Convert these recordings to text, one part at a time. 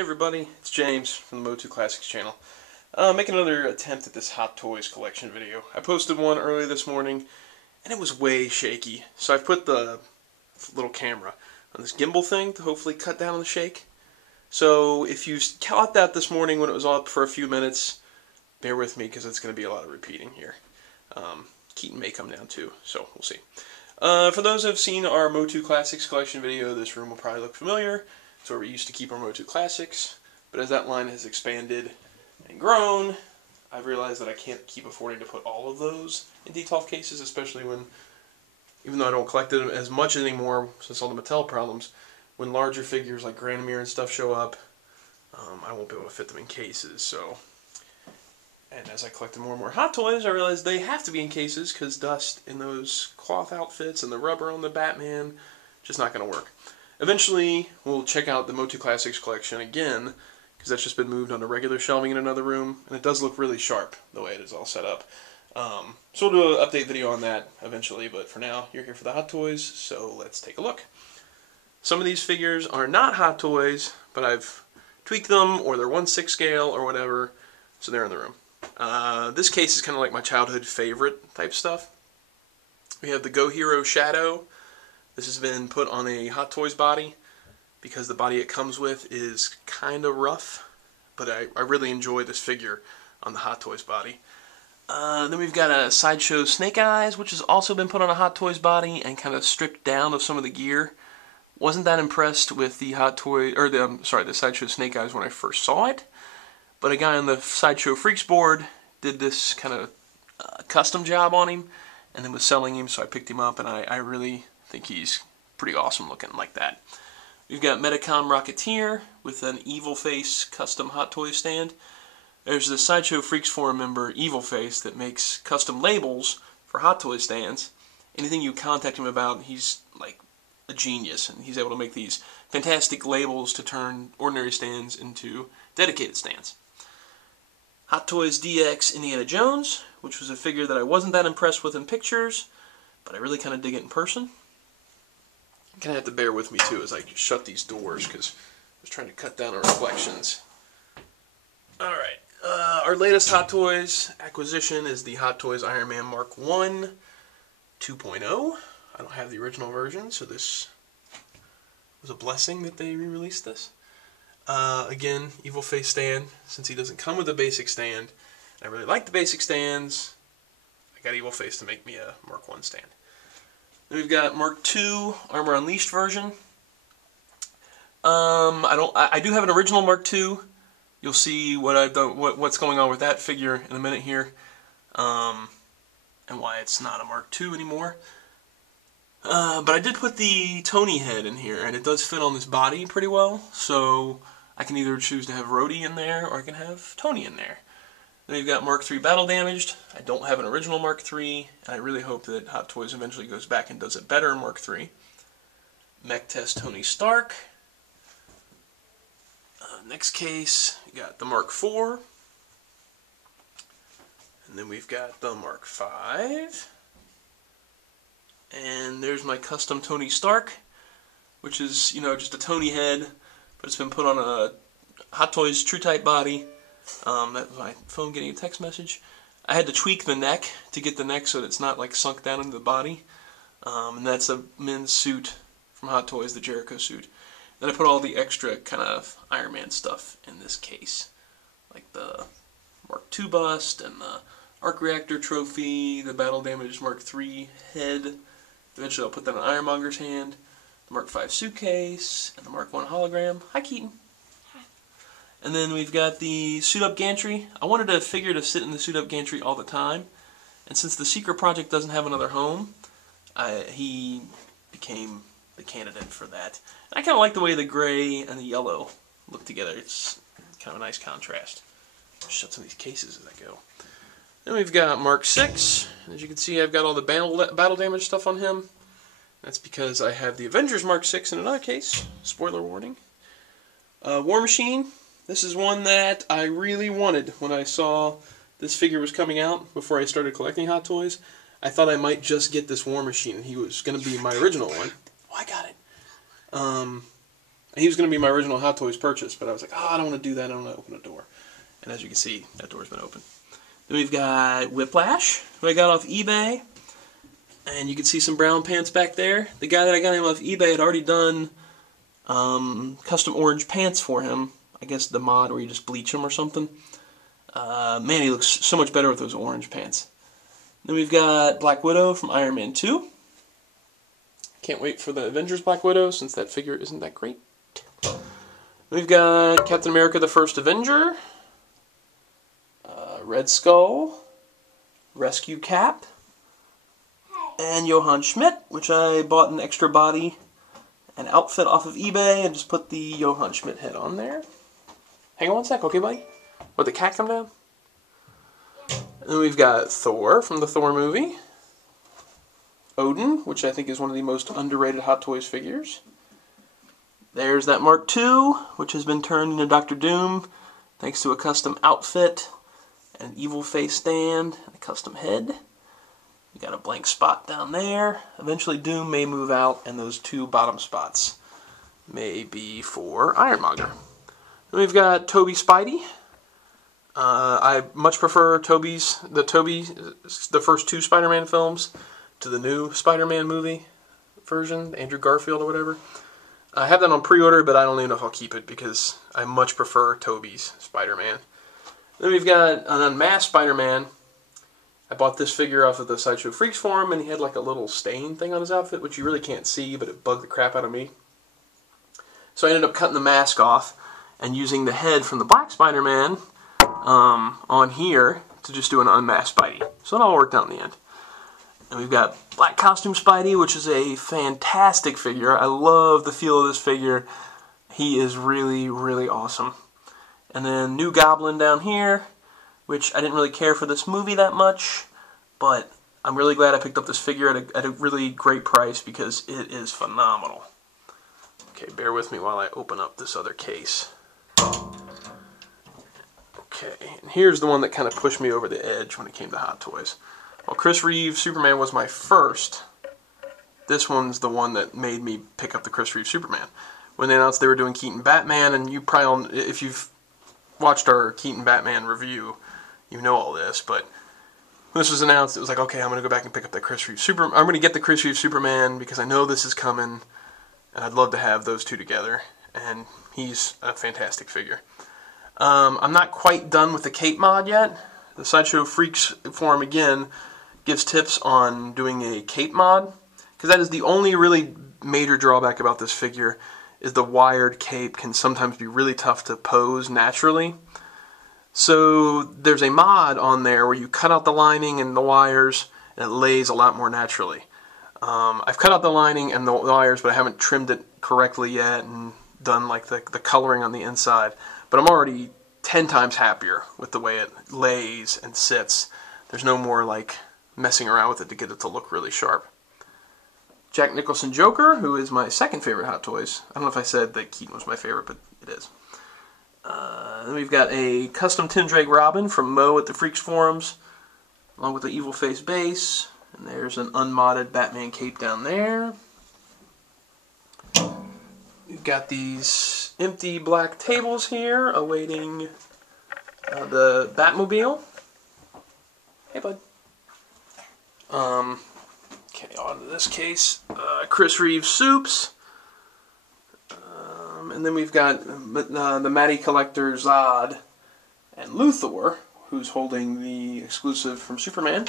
Hey everybody, it's James from the Mo2 Classics channel. Making another attempt at this Hot Toys collection video. I posted one early this morning, and it was way shaky. So I've put the little camera on this gimbal thing to hopefully cut down on the shake. So if you caught that this morning when it was up for a few minutes, bear with me because it's going to be a lot of repeating here. Keaton may come down too, so we'll see. For those who have seen our Mo2 Classics collection video, this room will probably look familiar. It's where we used to keep our Mo2 Classics, but as that line has expanded and grown, I've realized that I can't keep affording to put all of those in detolf cases, especially when, even though I don't collect them as much anymore since all the Mattel problems, when larger figures like Granomir and stuff show up, I won't be able to fit them in cases. So, and as I collected more and more Hot Toys, I realized they have to be in cases because dust in those cloth outfits and the rubber on the Batman, just not going to work. Eventually, we'll check out the Mo2 Classics collection again, because that's just been moved onto regular shelving in another room, and it does look really sharp the way it is all set up. So we'll do an update video on that eventually, but for now, you're here for the Hot Toys, so let's take a look. Some of these figures are not Hot Toys, but I've tweaked them, or they're 1/6 scale, or whatever, so they're in the room. This case is kind of like my childhood favorite type stuff. We have the Go Hero Shadow. This has been put on a Hot Toys body because the body it comes with is kind of rough, but I really enjoy this figure on the Hot Toys body. Then we've got a Sideshow Snake Eyes, which has also been put on a Hot Toys body and kind of stripped down of some of the gear. Wasn't that impressed with the the Sideshow Snake Eyes when I first saw it, but a guy on the Sideshow Freaks board did this kind of custom job on him and then was selling him, so I picked him up, and I really think he's pretty awesome looking like that. We've got Metacom Rocketeer with an Evil Face custom Hot Toys stand. There's the Sideshow Freaks forum member Evil Face that makes custom labels for Hot Toys stands. Anything you contact him about, he's like a genius, and he's able to make these fantastic labels to turn ordinary stands into dedicated stands. Hot Toys DX Indiana Jones, which was a figure that I wasn't that impressed with in pictures, but I really kind of dig it in person. You're going to have to bear with me too as I shut these doors because I was trying to cut down on reflections. Alright, our latest Hot Toys acquisition is the Hot Toys Iron Man Mark 1 2.0. I don't have the original version, so this was a blessing that they re-released this. Again, Evil Face stand, since he doesn't come with a basic stand. I really like the basic stands. I got Evil Face to make me a Mark 1 stand. Then we've got Mark II Armor Unleashed version. I do have an original Mark II. You'll see what I've done, what's going on with that figure in a minute here, and why it's not a Mark II anymore. But I did put the Tony head in here, and it does fit on this body pretty well. So I can either choose to have Rhodey in there, or I can have Tony in there. Then we've got Mark III Battle Damaged. I don't have an original Mark III, and I really hope that Hot Toys eventually goes back and does it better in Mark III. Mech Test Tony Stark. Next case, we got the Mark IV. And then we've got the Mark V. And there's my custom Tony Stark, which is, you know, just a Tony head, but it's been put on a Hot Toys True Type body. That was my phone getting a text message. I had to tweak the neck to get the neck so that it's not like sunk down into the body. And that's a men's suit from Hot Toys, the Jericho suit. Then I put all the extra kind of Iron Man stuff in this case, like the Mark II bust and the Arc Reactor trophy, the Battle Damaged Mark III head. Eventually I'll put that on Ironmonger's hand, the Mark V suitcase, and the Mark I hologram. Hi, Keaton. And then we've got the Suit Up Gantry. I wanted a figure to sit in the Suit Up Gantry all the time, and since the Secret Project doesn't have another home, he became the candidate for that. And I kind of like the way the gray and the yellow look together. It's kind of a nice contrast. I'll shut some of these cases as I go. Then we've got Mark VI. As you can see, I've got all the battle damage stuff on him. That's because I have the Avengers Mark VI in another case. Spoiler warning. War Machine. This is one that I really wanted when I saw this figure was coming out before I started collecting Hot Toys. I thought I might just get this War Machine, and he was going to be my original one. Oh, I got it. He was going to be my original Hot Toys purchase, but I was like, oh, I don't want to do that. I don't want to open a door. And as you can see, that door's been open. Then we've got Whiplash, who I got off eBay. And you can see some brown pants back there. The guy that I got him off eBay had already done custom orange pants for him. I guess the mod where you just bleach them or something. Man, he looks so much better with those orange pants. Then we've got Black Widow from Iron Man 2. Can't wait for the Avengers Black Widow since that figure isn't that great. We've got Captain America the First Avenger. Red Skull. Rescue Cap. And Johann Schmidt, which I bought an extra body and outfit off of eBay and just put the Johann Schmidt head on there. Hang on one sec, okay, buddy? Let the cat come down? And then we've got Thor from the Thor movie. Odin, which I think is one of the most underrated Hot Toys figures. There's that Mark II, which has been turned into Dr. Doom, thanks to a custom outfit, an evil face stand, and a custom head. We got a blank spot down there. Eventually Doom may move out, and those two bottom spots may be for Ironmonger. Then we've got Tobey Spidey. I much prefer the first two Spider-Man films to the new Spider-Man movie version, Andrew Garfield or whatever. I have that on pre-order, but I don't even know if I'll keep it because I much prefer Tobey's Spider-Man. Then we've got an unmasked Spider-Man. I bought this figure off of the Sideshow Freaks forum, and he had like a little stain thing on his outfit, which you really can't see, but it bugged the crap out of me. So I ended up cutting the mask off and using the head from the Black Spider-Man on here to just do an unmasked Spidey. So it all worked out in the end. And we've got Black Costume Spidey, which is a fantastic figure. I love the feel of this figure. He is really, really awesome. And then New Goblin down here, which I didn't really care for this movie that much, but I'm really glad I picked up this figure at a really great price because it is phenomenal. Okay, bear with me while I open up this other case. Okay, and here's the one that kind of pushed me over the edge when it came to Hot Toys. Well, Chris Reeve Superman was my first. This one's the one that made me pick up the Chris Reeve Superman. When they announced they were doing Keaton Batman, and you probably, if you've watched our Keaton Batman review, you know all this, but when this was announced, it was like, okay, I'm going to go back and pick up the Chris Reeve Superman. I'm going to get the Chris Reeve Superman because I know this is coming, and I'd love to have those two together, and he's a fantastic figure. I'm not quite done with the cape mod yet. The Sideshow Freaks forum, again, gives tips on doing a cape mod, because that is the only really major drawback about this figure, is the wired cape can sometimes be really tough to pose naturally. So there's a mod on there where you cut out the lining and the wires, and it lays a lot more naturally. I've cut out the lining and the wires, but I haven't trimmed it correctly yet and done like the coloring on the inside. But I'm already 10 times happier with the way it lays and sits. There's no more like messing around with it to get it to look really sharp. Jack Nicholson Joker, who is my second favorite Hot Toys. I don't know if I said that Keaton was my favorite, but it is. Then we've got a custom Tim Drake Robin from Mo at the Freaks Forums, along with the Evil Face base. And there's an unmodded Batman cape down there. We've got these empty black tables here awaiting the Batmobile. Hey, bud. Okay, on to this case. Chris Reeve Soups. And then we've got the Matty Collector Zod and Luthor, who's holding the exclusive from Superman.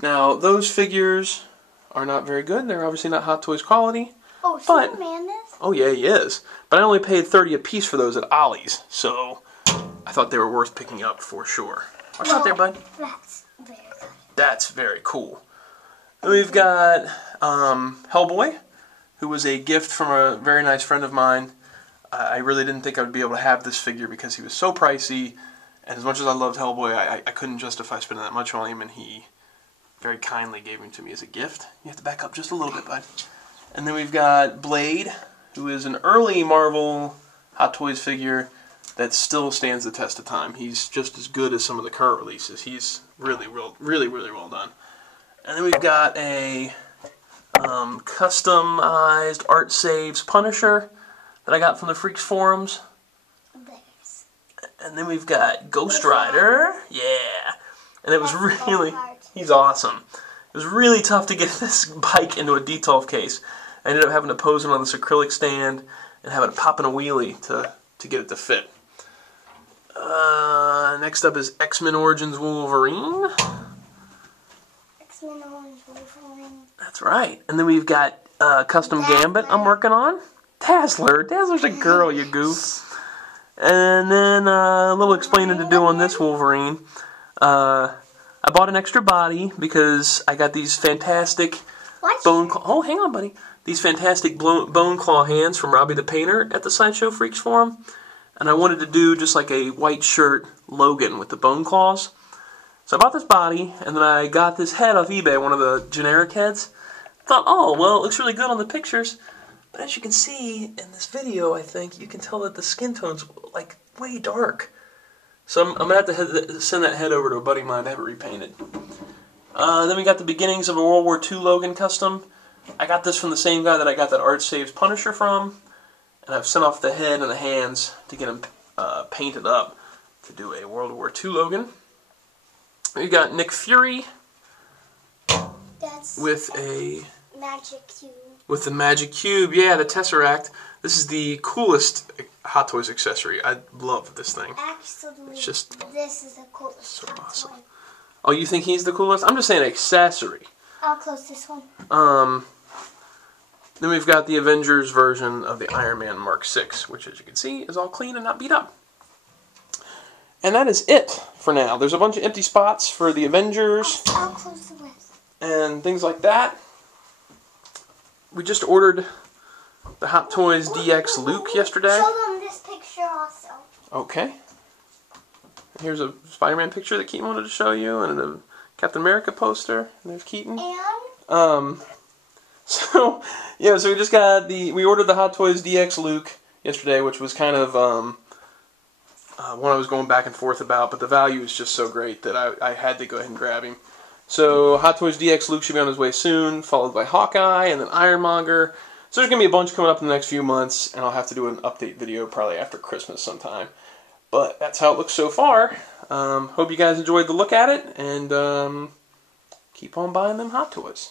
Now, those figures are not very good. They're obviously not Hot Toys quality. Oh, Superman is? Oh, yeah, he is. But I only paid $30 a piece for those at Ollie's, so I thought they were worth picking up for sure. Watch out there, bud. That's very good. That's very cool. Then we've got Hellboy, who was a gift from a very nice friend of mine. I really didn't think I would be able to have this figure because he was so pricey, and as much as I loved Hellboy, I couldn't justify spending that much on him, and he very kindly gave him to me as a gift. You have to back up just a little bit, bud. And then we've got Blade, who is an early Marvel Hot Toys figure that still stands the test of time. He's just as good as some of the current releases. He's really well done. And then we've got a customized Art Saves Punisher that I got from the Freaks forums. There's. And then we've got Ghost Rider. Yeah. And it was really, he's awesome. It was really tough to get this bike into a D12 case. I ended up having to pose it on this acrylic stand and have it pop in a wheelie to get it to fit. Next up is X-Men Origins Wolverine. X-Men Orange Wolverine. That's right. And then we've got Custom Gambit I'm working on. Dazzler. Dazzler's a girl, you goof. And then a little explaining to do on this Wolverine. I bought an extra body because I got these fantastic bone claw. Oh, hang on, buddy. These fantastic bone claw hands from Robbie the Painter at the Sideshow Freaks forum. And I wanted to do just like a white shirt Logan with the bone claws. So I bought this body, and then I got this head off eBay, one of the generic heads. I thought, oh, well, it looks really good on the pictures. But as you can see in this video, I think, you can tell that the skin tone's like way dark. So I'm going to have to send that head over to a buddy of mine to have it repainted. Then we got the beginnings of a World War II Logan custom. I got this from the same guy that I got that Art Saves Punisher from. And I've sent off the head and the hands to get them painted up to do a World War II Logan. We got Nick Fury with a magic cube. With the magic cube, yeah, the Tesseract. This is the coolest Hot Toys accessory. I love this thing. Actually, it's just this is the coolest so Hot awesome. Toy. Oh, you think he's the coolest? I'm just saying accessory. I'll close this one. Then we've got the Avengers version of the Iron Man Mark VI, which, as you can see, is all clean and not beat up. And that is it for now. There's a bunch of empty spots for the Avengers. I'll close the list. And things like that. We just ordered the Hot Toys DX Luke yesterday. Show them this picture also. Okay. Here's a Spider-Man picture that Keaton wanted to show you, and a Captain America poster. And there's Keaton. And? So we just got we ordered the Hot Toys DX Luke yesterday, which was kind of one I was going back and forth about, but the value is just so great that I had to go ahead and grab him. So Hot Toys DX Luke should be on his way soon, followed by Hawkeye and then Ironmonger. So there's going to be a bunch coming up in the next few months, and I'll have to do an update video probably after Christmas sometime. But that's how it looks so far. Hope you guys enjoyed the look at it, and keep on buying them Hot Toys.